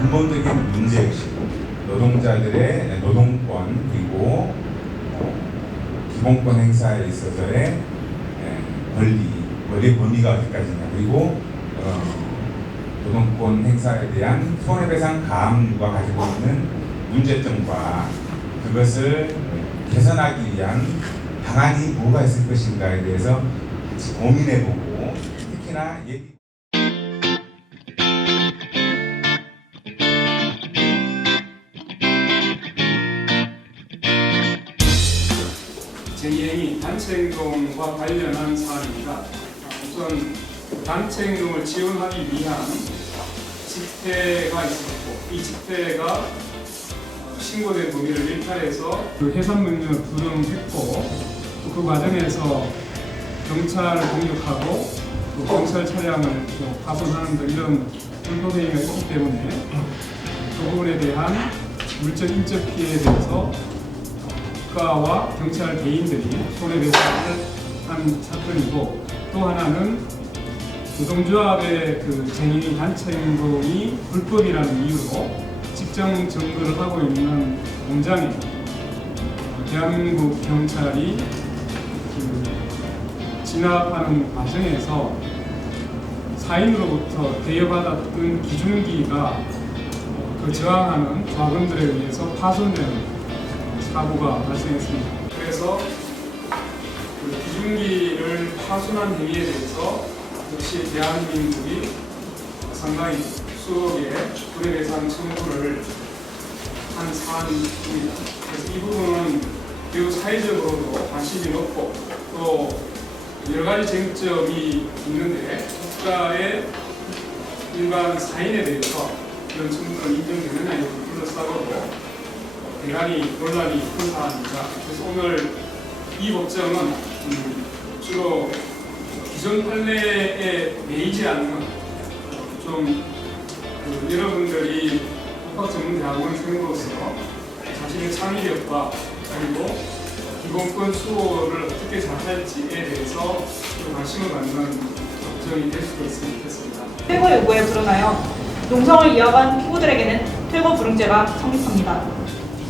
근본적인 문제의식, 노동자들의 노동권 그리고 기본권 행사에 있어서의 권리 범위가 어디까지냐, 그리고 노동권 행사에 대한 손해배상 가압류가 가지고 있는 문제점과 그것을 개선하기 위한 방안이 뭐가 있을 것인가에 대해서 같이 고민해보고, 특히나 제2행위 단체행동과 관련한 사안입니다. 우선 단체행동을 지원하기 위한 집회가 있었고, 이 집회가 신고된 범위를 일탈해서 그 해산문을 불응했고, 그 과정에서 경찰을 공격하고 또 경찰 차량을 또 파손하는 등 이런 불법행위가 있기 때문에 그 부분에 대한 물적 인적 피해에 대해서 국가와 경찰 개인들이 손해배상을 한 사건이고, 또 하나는 노동조합의 그 쟁의 단체 행동이 불법이라는 이유로 직장 점거를 하고 있는 공장에 대한민국 경찰이 진압하는 과정에서 사인으로부터 대여받았던 기중기가 그 저항하는 조합원들에 의해서 파손되는 사고가 발생했습니다. 그래서 그 기중기를 파손한 행위에 대해서 역시 대한민국이 상당히 수억의 손해배상 청구를 한 사안입니다. 그래서 이 부분은 매우 사회적으로도 관심이 높고 또 여러 가지 쟁점이 있는데, 국가의 일반 사인에 대해서 이런 청구가 인정되느냐 이를 둘러싸고도 대단히 논란이 큰 사안입니다. 그래서 오늘 이 법정은 주로 기존 판례에 매이지 않는 여러분들이 법학전문대학원생으로서 자신의 창의력과 그리고 기본권 수호를 어떻게 잘 할지에 대해서 관심을 갖는 법정이 될 수도 있으면 좋겠습니다. 퇴거 요구에 불응하여 농성을 이어간 피고들에게는 퇴거 불응죄가 성립합니다.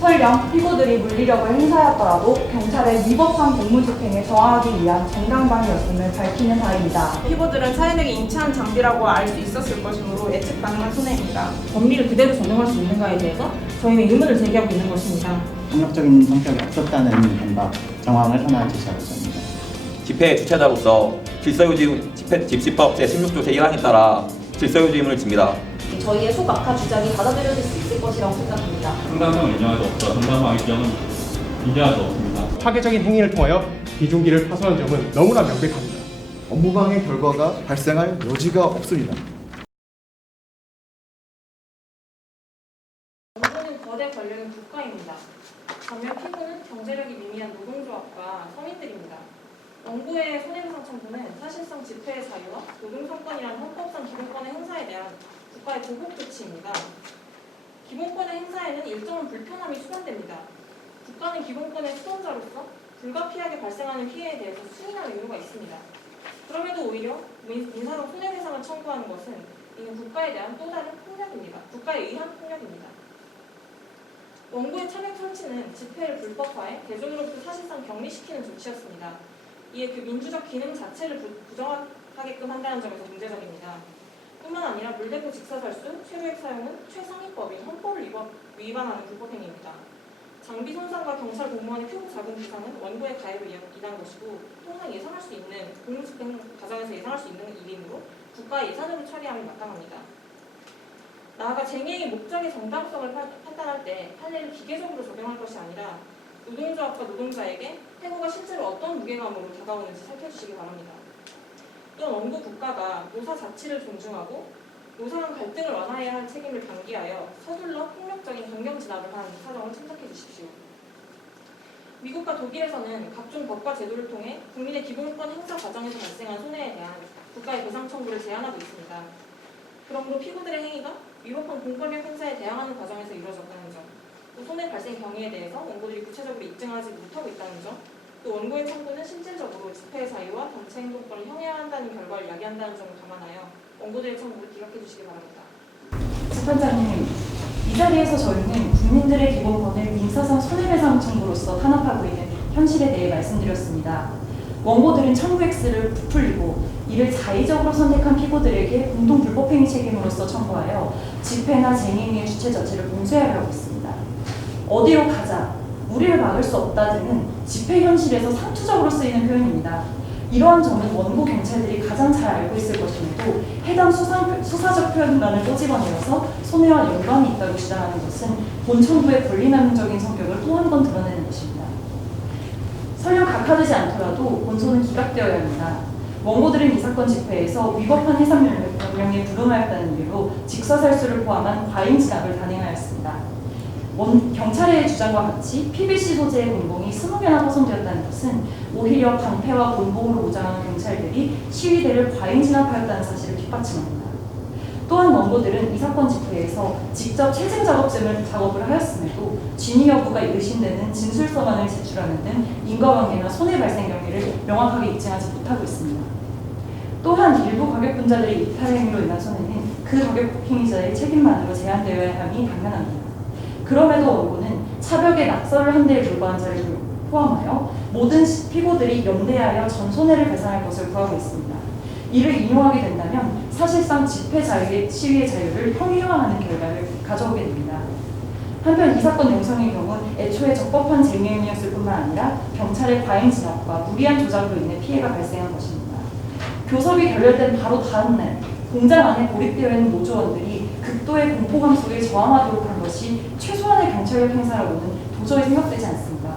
설령 피고들이 물리력을 행사하였더라도 경찰의 위법한 공무집행에 저항하기 위한 정당방위였음을 밝히는 바입니다. 피고들은 사인에게 인체한 장비라고 알 수 있었을 것이므로 예측 가능한 손해입니다. 법리를 그대로 적용할 수 있는가에 대해서 저희는 의문을 제기하고 있는 것입니다. 폭력적인 성격이 없었다는 반박, 정황을 하나 제시하고 있습니다. 집회 주최자로서 질서유지 집시법 제16조 제1항에 따라 질서유지 의무를 집니다. 저희의 소박한 주장이 받아들여질 수 있을 것이라고 생각합니다. 상당성을 인정할 수 없다. 상당성의 주장은 인정할 수 없습니다. 파괴적인 행위를 통하여 기중기를 파손한 점은 너무나 명백합니다. 업무방해 결과가 발생할 여지가 없습니다. 원고는 거대 권력인 국가입니다. 반면 피고는 경제력이 미미한 노동조합과 서민들입니다. 원고의 손해배상 청구는 사실상 집회의 자유와 노동성권이라는 헌법상 기본권의 행사에 대한 국가의 보복 조치입니다. 기본권의 행사에는 일정한 불편함이 수반됩니다. 국가는 기본권의 수호자로서 불가피하게 발생하는 피해에 대해서 수인할 의무가 있습니다. 그럼에도 오히려 민사상 손해배상을 청구하는 것은 이는 국가에 대한 또 다른 폭력입니다. 국가에 의한 폭력입니다. 원고의 차명 설치는 집회를 불법화해 대중으로부터 사실상 격리시키는 조치였습니다. 이에 그 민주적 기능 자체를 부정하게끔 한다는 점에서 문제적입니다. 뿐만 아니라 물대포 직사살수, 최무액 사용은 최상위법인 헌법을 위반하는 불법행위입니다. 장비 손상과 경찰 공무원의 피고 자금 부상은 원고의 가해로 인한 것이고, 통상 예상할 수 있는 공무집행 과정에서 예상할 수 있는 일이므로 국가의 예산으로 처리함이 마땅합니다. 나아가 쟁의의 목적의 정당성을 판단할 때 판례를 기계적으로 적용할 것이 아니라 노동조합과 노동자에게 퇴고가 실제로 어떤 무게감으로 다가오는지 살펴주시기 바랍니다. 또한 원고 국가가 노사 자치를 존중하고 노사 간 갈등을 완화해야 할 책임을 방기하여 서둘러 폭력적인 강경 진압을 한 사정을 참작해 주십시오. 미국과 독일에서는 각종 법과 제도를 통해 국민의 기본권 행사 과정에서 발생한 손해에 대한 국가의 보상 청구를 제한하고 있습니다. 그러므로 피고들의 행위가 위법한 공권력 행사에 대항하는 과정에서 이루어졌다는 점, 또 손해 발생 경위에 대해서 원고들이 구체적으로 입증하지 못하고 있다는 점, 또 원고의 청구는 실질적으로 집회의 자유와 단체 행동권을 형해한다는 결과를 야기한다는 점을 감안하여 원고들의 청구를 기각해 주시기 바랍니다. 재판장님, 이 자리에서 저희는 국민들의 기본권을 민사상 손해배상 청구로서 탄압하고 있는 현실에 대해 말씀드렸습니다. 원고들은 청구 X를 부풀리고 이를 자의적으로 선택한 피고들에게 공동 불법행위 책임으로서 청구하여 집회나 쟁행위의 주체 자체를 봉쇄하려고 했습니다. 어디로 가자, 우리를 막을 수 없다 등은 집회 현실에서 상투적으로 쓰이는 표현입니다. 이러한 점은 원고 경찰들이 가장 잘 알고 있을 것임에도 해당 수사적 표현만을 꼬집어내어서 손해와 연관이 있다고 주장하는 것은 본 청구의 권리남용적인 성격을 또 한 번 드러내는 것입니다. 설령 각하되지 않더라도 본소는 기각되어야 합니다. 원고들은 이 사건 집회에서 위법한 해산명령에 불응하였다는 이유로 직사살수를 포함한 과잉 진압을 단행하였습니다. 경찰의 주장과 같이 PVC 소재의 곤봉이 20개나 파손되었다는 것은 오히려 방패와 곤봉으로 무장하는 경찰들이 시위대를 과잉 진압하였다는 사실을 뒷받침합니다. 또한 원고들은 이 사건 집회에서 직접 채증 작업을 하였음에도 진위 여부가 의심되는 진술서만을 제출하는 등 인과관계나 손해 발생 경위를 명확하게 입증하지 못하고 있습니다. 또한 일부 가격분자들의 이탈 행위로 인한 손해는 그 가격 행위자의 책임만으로 제한되어야 함이 당연합니다. 그럼에도 원고는 차벽에 낙서를 한 데에 불과한 자를 포함하여 모든 피고들이 연대하여 전 손해를 배상할 것을 구하고 있습니다. 이를 인용하게 된다면 사실상 집회 자유의 시위의 자유를 평이화하는 결과를 가져오게 됩니다. 한편 이 사건 영상의 경우 애초에 적법한 쟁행이었을 뿐만 아니라 경찰의 과잉 진압과 무리한 조작으로 인해 피해가 발생한 것입니다. 교섭이 결렬된 바로 다음 날 공장 안에 고립되어 있는 노조원들이 극도의 공포감 속에 저항하도록 한 것이 최소한의 경찰력 행사라고는 도저히 생각되지 않습니다.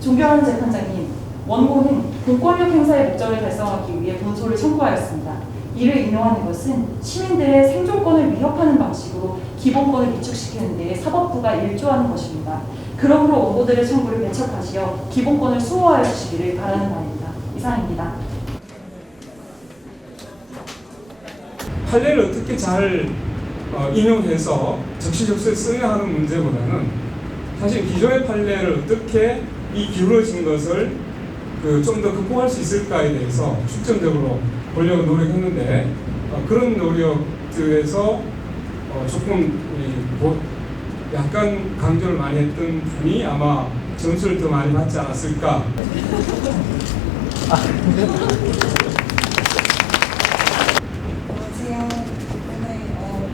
존경하는 재판장님, 원고는 공권력 행사의 목적을 달성하기 위해 본소를 청구하였습니다. 이를 인용하는 것은 시민들의 생존권을 위협하는 방식으로 기본권을 위축시키는 데 사법부가 일조하는 것입니다. 그러므로 원고들의 청구를 배척하시어 기본권을 수호하여 주시기를 바라는 바입니다. 이상입니다. 판례를 어떻게 잘 인용해서 적시적소에 써야 하는 문제보다는 사실 기존의 판례를 어떻게 이 기울어진 것을 좀 더 극복할 수 있을까에 대해서 중점적으로 보려고 노력했는데 그런 노력들에서 조금 약간 강조를 많이 했던 분이 아마 점수를 더 많이 받지 않았을까.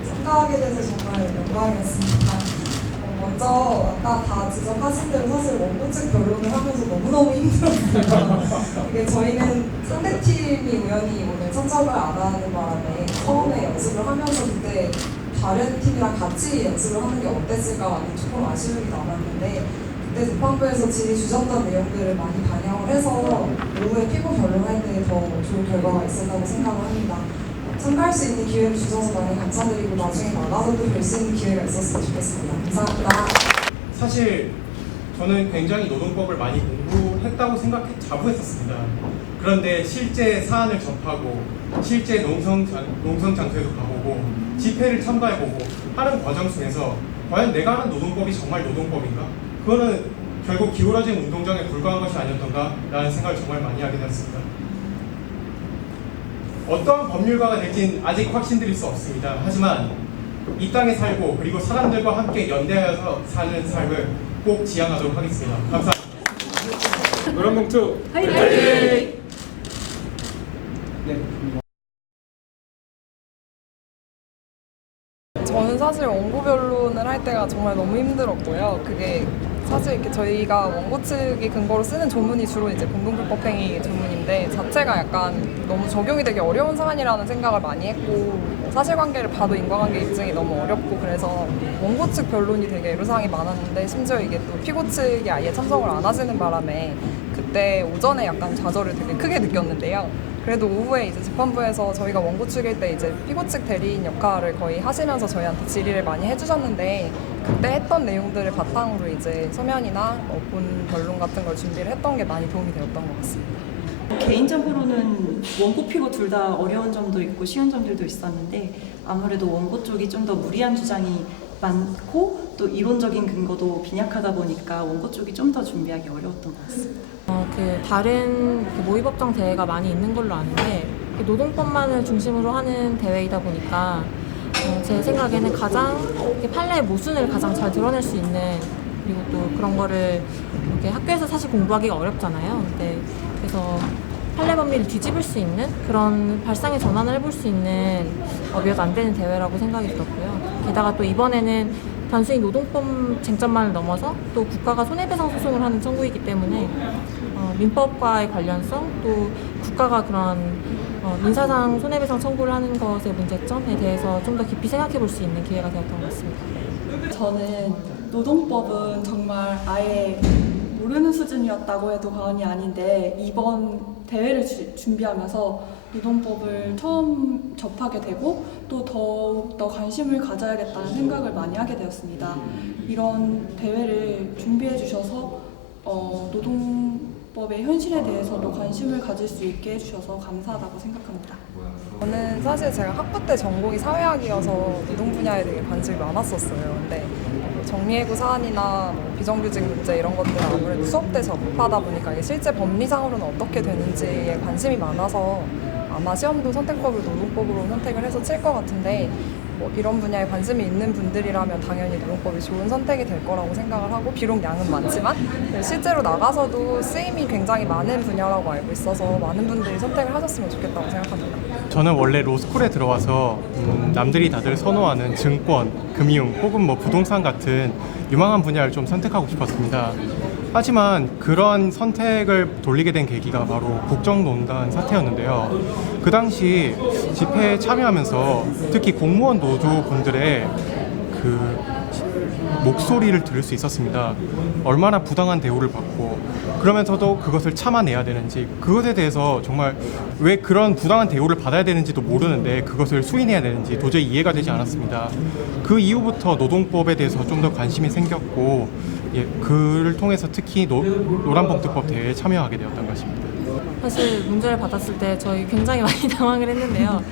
참가하게 돼서 정말 영광이었습니다. 먼저 아까 다 지적하신 대로 사실 원고 측 변론을 하면서 너무너무 힘들었어요. 이게 저희는 상대팀이 우연히 오늘 참석을 안 하는 바람에 처음에 연습을 하면서 그때 다른 팀이랑 같이 연습을 하는 게 어땠을까 조금 아쉬움이 남았는데 그때 재판부에서 질의 주셨던 내용들을 많이 반영을 해서 오후에 피고 변론할 때 더 좋은 결과가 있었다고 생각을 합니다. 참가할 수 있는 기회를 주셔서 많이 감사드리고 나중에 나가서도 뵐 수 있는 기회가 있었으면 좋겠습니다. 감사합니다. 사실 저는 굉장히 노동법을 많이 공부했다고 자부했었습니다. 그런데 실제 사안을 접하고 실제 농성 장소에도 가보고 집회를 참가해보고 하는 과정 중에서 과연 내가 하는 노동법이 정말 노동법인가? 그거는 결국 기울어진 운동장에 불과한 것이 아니었던가? 라는 생각을 정말 많이 하게 되었습니다. 어떠한 법률가가 될진 아직 확신드릴 수 없습니다. 하지만 이 땅에 살고 그리고 사람들과 함께 연대하여서 사는 삶을 꼭 지향하도록 하겠습니다. 감사합니다. 노란봉투 화이팅! 네. 저는 사실 원고 변론을 할 때가 정말 너무 힘들었고요. 그게 사실 이렇게 저희가 원고 측이 근거로 쓰는 조문이 주로 이제 공동불법행위 조문인데 자체가 약간 너무 적용이 되게 어려운 사안이라는 생각을 많이 했고 사실관계를 봐도 인과관계 입증이 너무 어렵고 그래서 원고 측 변론이 되게 애로사항이 많았는데 심지어 이게 또 피고 측이 아예 참석을 안 하시는 바람에 그때 오전에 약간 좌절을 되게 크게 느꼈는데요. 그래도 오후에 이제 재판부에서 저희가 원고 측일 때 이제 피고 측 대리인 역할을 거의 하시면서 저희한테 질의를 많이 해주셨는데 그때 했던 내용들을 바탕으로 이제 서면이나 본 변론 같은 걸 준비를 했던 게 많이 도움이 되었던 것 같습니다. 개인적으로는 원고 피고 둘 다 어려운 점도 있고 쉬운 점들도 있었는데 아무래도 원고 쪽이 좀 더 무리한 주장이 많고 또 이론적인 근거도 빈약하다 보니까 원고 쪽이 좀 더 준비하기 어려웠던 것 같습니다. 다른 모의법정 대회가 많이 있는 걸로 아는데 노동법만을 중심으로 하는 대회이다 보니까 제 생각에는 가장 이렇게 판례의 모순을 가장 잘 드러낼 수 있는, 그리고 또 그런 거를 이렇게 학교에서 사실 공부하기가 어렵잖아요. 근데 그래서 판례 법리를 뒤집을 수 있는 그런 발상의 전환을 해볼 수 있는 몇 안 되는 대회라고 생각이 들었고요. 게다가 또 이번에는 단순히 노동법 쟁점만을 넘어서 또 국가가 손해배상 소송을 하는 청구이기 때문에 민법과의 관련성, 또 국가가 그런 민사상 손해배상 청구를 하는 것의 문제점에 대해서 좀 더 깊이 생각해 볼 수 있는 기회가 되었던 것 같습니다. 저는 노동법은 정말 아예 모르는 수준이었다고 해도 과언이 아닌데, 이번 대회를 준비하면서 노동법을 처음 접하게 되고 또 더욱더 관심을 가져야겠다는 생각을 많이 하게 되었습니다. 이런 대회를 준비해 주셔서 노동법의 현실에 대해서도 관심을 가질 수 있게 해주셔서 감사하다고 생각합니다. 저는 사실 제가 학부 때 전공이 사회학이어서 노동 분야에 되게 관심이 많았었어요. 근데 정리해고 사안이나 비정규직 문제 이런 것들은 아무래도 수업 때 접하다 보니까 이게 실제 법리상으로는 어떻게 되는지에 관심이 많아서 아마 시험도 선택법을 노동법으로 선택을 해서 칠 것 같은데, 이런 분야에 관심이 있는 분들이라면 당연히 노동법이 좋은 선택이 될 거라고 생각을 하고, 비록 양은 많지만 실제로 나가서도 쓰임이 굉장히 많은 분야라고 알고 있어서 많은 분들이 선택을 하셨으면 좋겠다고 생각합니다. 저는 원래 로스쿨에 들어와서 남들이 다들 선호하는 증권, 금융 혹은 부동산 같은 유망한 분야를 좀 선택하고 싶었습니다. 하지만 그런 선택을 돌리게 된 계기가 바로 국정농단 사태였는데요. 그 당시 집회에 참여하면서 특히 공무원 노조분들의 그 목소리를 들을 수 있었습니다. 얼마나 부당한 대우를 받고 그러면서도 그것을 참아내야 되는지, 그것에 대해서 정말 왜 그런 부당한 대우를 받아야 되는지도 모르는데 그것을 수인해야 되는지 도저히 이해가 되지 않았습니다. 그 이후부터 노동법에 대해서 좀 더 관심이 생겼고, 그를 통해서 특히 노란봉투법 대회에 참여하게 되었던 것입니다. 사실 문제를 받았을 때 저희 굉장히 많이 당황을 했는데요.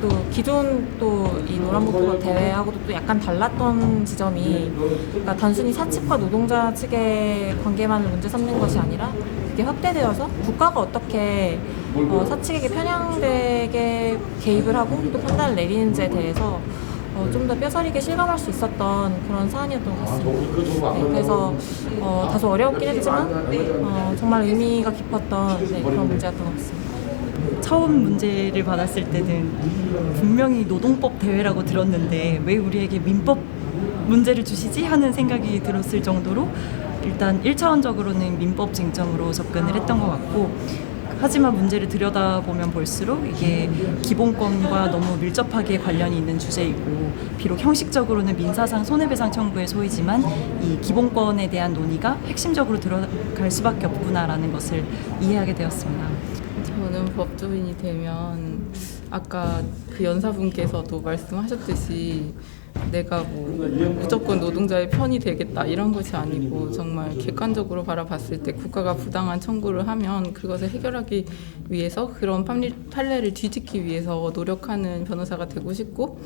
또 기존 또 이 노란봉투법 대회하고도 또 약간 달랐던 지점이, 그러니까 단순히 사측과 노동자 측의 관계만을 문제 삼는 것이 아니라 그게 확대되어서 국가가 어떻게 사측에게 편향되게 개입을 하고 또 판단을 내리는지에 대해서 좀 더 뼈저리게 실감할 수 있었던 그런 사안이었던 것 같습니다. 그래서 다소 어려웠긴 했지만 정말 의미가 깊었던 그런 문제였던 것 같습니다. 처음 문제를 받았을 때는 분명히 노동법 대회라고 들었는데 왜 우리에게 민법 문제를 주시지? 하는 생각이 들었을 정도로 일단 1차원적으로는 민법 쟁점으로 접근을 했던 것 같고, 하지만 문제를 들여다보면 볼수록 이게 기본권과 너무 밀접하게 관련이 있는 주제이고, 비록 형식적으로는 민사상 손해배상 청구의 소이지만 이 기본권에 대한 논의가 핵심적으로 들어갈 수밖에 없구나라는 것을 이해하게 되었습니다. 저는 법조인이 되면 아까 그 연사분께서도 말씀하셨듯이 내가 무조건 노동자의 편이 되겠다 이런 것이 아니고, 정말 객관적으로 바라봤을 때 국가가 부당한 청구를 하면 그것을 해결하기 위해서 그런 판례를 뒤집기 위해서 노력하는 변호사가 되고 싶고,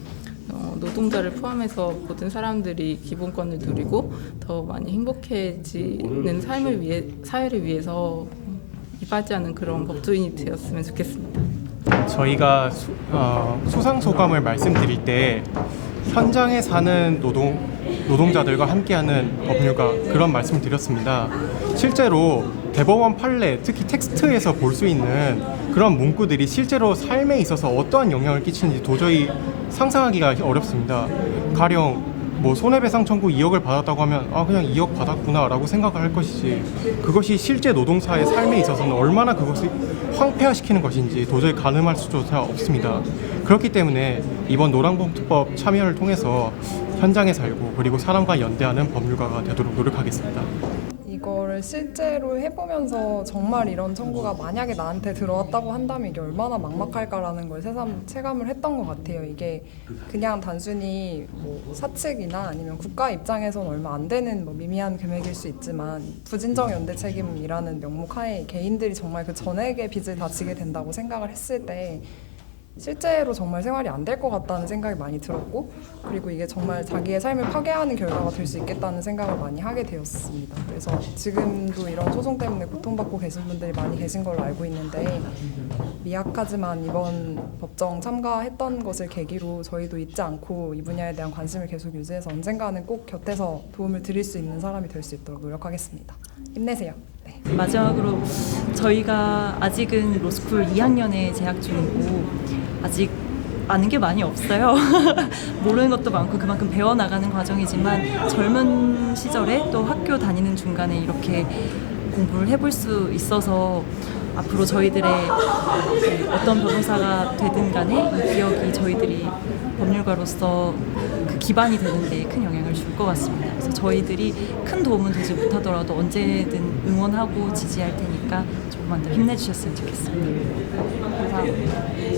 노동자를 포함해서 모든 사람들이 기본권을 누리고 더 많이 행복해지는 사회를 위해서 이바지하는 그런 법조인이 되었으면 좋겠습니다. 저희가 수상소감을 말씀드릴 때 현장에 사는 노동자들과 함께하는 법률가, 그런 말씀을 드렸습니다. 실제로 대법원 판례, 특히 텍스트에서 볼 수 있는 그런 문구들이 실제로 삶에 있어서 어떠한 영향을 끼치는지 도저히 상상하기가 어렵습니다. 가령 손해배상 청구 2억을 받았다고 하면 그냥 2억 받았구나 라고 생각을 할 것이지, 그것이 실제 노동자의 삶에 있어서는 얼마나 그것을 황폐화시키는 것인지 도저히 가늠할 수조차 없습니다. 그렇기 때문에 이번 노란봉투법 참여를 통해서 현장에 살고 그리고 사람과 연대하는 법률가가 되도록 노력하겠습니다. 이거를 실제로 해보면서 정말 이런 청구가 만약에 나한테 들어왔다고 한다면 이게 얼마나 막막할까라는 걸 새삼 체감을 했던 것 같아요. 이게 그냥 단순히 사측이나 아니면 국가 입장에서는 얼마 안 되는 미미한 금액일 수 있지만, 부진정 연대 책임이라는 명목 하에 개인들이 정말 그 전액의 빚을 다 지게 된다고 생각을 했을 때 실제로 정말 생활이 안 될 것 같다는 생각이 많이 들었고, 그리고 이게 정말 자기의 삶을 파괴하는 결과가 될 수 있겠다는 생각을 많이 하게 되었습니다. 그래서 지금도 이런 소송 때문에 고통받고 계신 분들이 많이 계신 걸로 알고 있는데, 미약하지만 이번 법정 참가했던 것을 계기로 저희도 잊지 않고 이 분야에 대한 관심을 계속 유지해서 언젠가는 꼭 곁에서 도움을 드릴 수 있는 사람이 될 수 있도록 노력하겠습니다. 힘내세요. 네. 마지막으로 저희가 아직은 로스쿨 2학년에 재학 중이고 아직 아는 게 많이 없어요. 모르는 것도 많고 그만큼 배워나가는 과정이지만 젊은 시절에 또 학교 다니는 중간에 이렇게 공부를 해볼 수 있어서 앞으로 저희들의 어떤 변호사가 되든 간에 이 기억이 저희들이 법률가로서 그 기반이 되는 데 큰 영향을 줄 것 같습니다. 그래서 저희들이 큰 도움은 되지 못하더라도 언제든 응원하고 지지할 테니까 조금만 더 힘내주셨으면 좋겠습니다. 감사합니다.